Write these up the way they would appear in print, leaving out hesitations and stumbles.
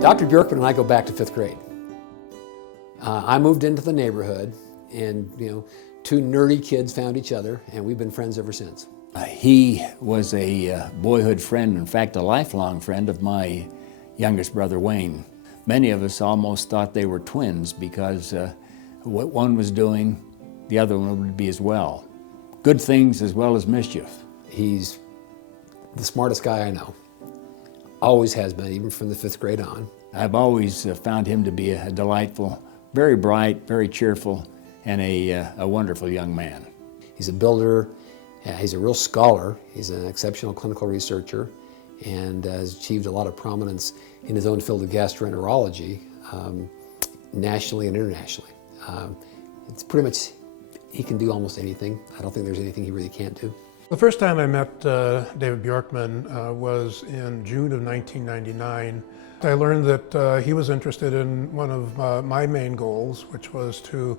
Dr. Bjorkman and I go back to 5th grade. I moved into the neighborhood and, two nerdy kids found each other and we've been friends ever since. He was a boyhood friend, in fact a lifelong friend of my youngest brother Wayne. Many of us almost thought they were twins because what one was doing, the other one would be as well. Good things as well as mischief. He's the smartest guy I know. Always has been, even from the 5th grade on. I've always found him to be a delightful, very bright, very cheerful, and a wonderful young man. He's a builder, he's a real scholar, he's an exceptional clinical researcher, and has achieved a lot of prominence in his own field of gastroenterology, nationally and internationally. It's pretty much, he can do almost anything. I don't think there's anything he really can't do. The first time I met David Bjorkman was in June of 1999. I learned that he was interested in one of my main goals, which was to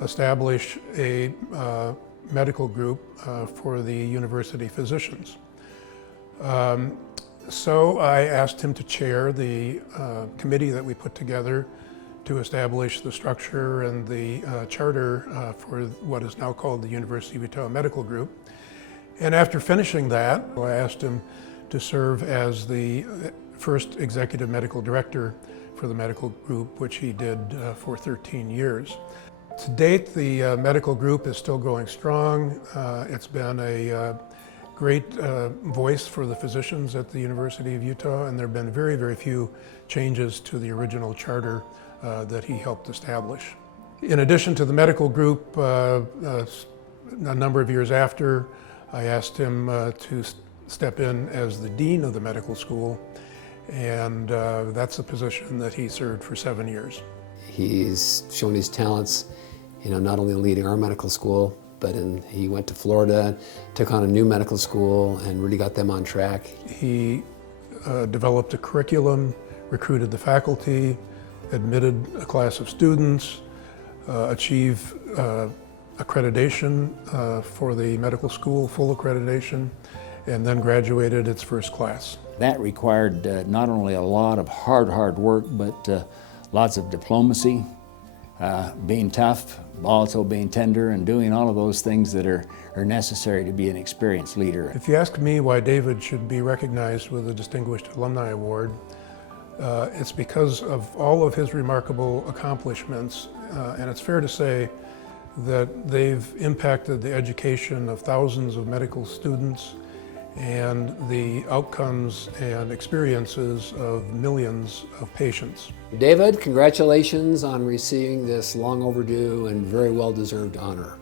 establish a medical group for the university physicians. So I asked him to chair the committee that we put together to establish the structure and the charter for what is now called the University of Utah Medical Group. And after finishing that, I asked him to serve as the first executive medical director for the medical group, which he did for 13 years. To date, the medical group is still going strong. It's been a great voice for the physicians at the University of Utah, and there have been very, very few changes to the original charter that he helped establish. In addition to the medical group, a number of years after, I asked him to step in as the dean of the medical school, and that's a position that he served for 7 years. He's shown his talents, not only in leading our medical school, but he went to Florida, took on a new medical school, and really got them on track. He developed a curriculum, recruited the faculty, admitted a class of students, achieved accreditation for the medical school, full accreditation, and then graduated its first class. That required not only a lot of hard work, but lots of diplomacy, being tough, also being tender, and doing all of those things that are necessary to be an experienced leader. If you ask me why David should be recognized with a Distinguished Alumni Award, it's because of all of his remarkable accomplishments, and it's fair to say that they've impacted the education of thousands of medical students and the outcomes and experiences of millions of patients. David, congratulations on receiving this long overdue and very well deserved honor.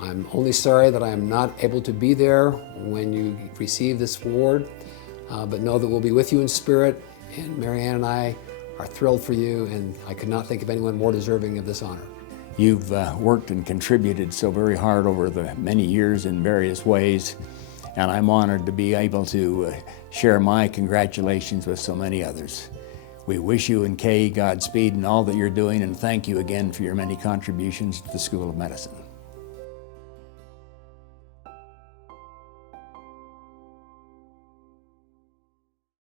I'm only sorry that I am not able to be there when you receive this award, but know that we'll be with you in spirit, and Mary Ann and I are thrilled for you, and I could not think of anyone more deserving of this honor. You've worked and contributed so very hard over the many years in various ways, and I'm honored to be able to share my congratulations with so many others. We wish you and Kay Godspeed in all that you're doing, and thank you again for your many contributions to the School of Medicine.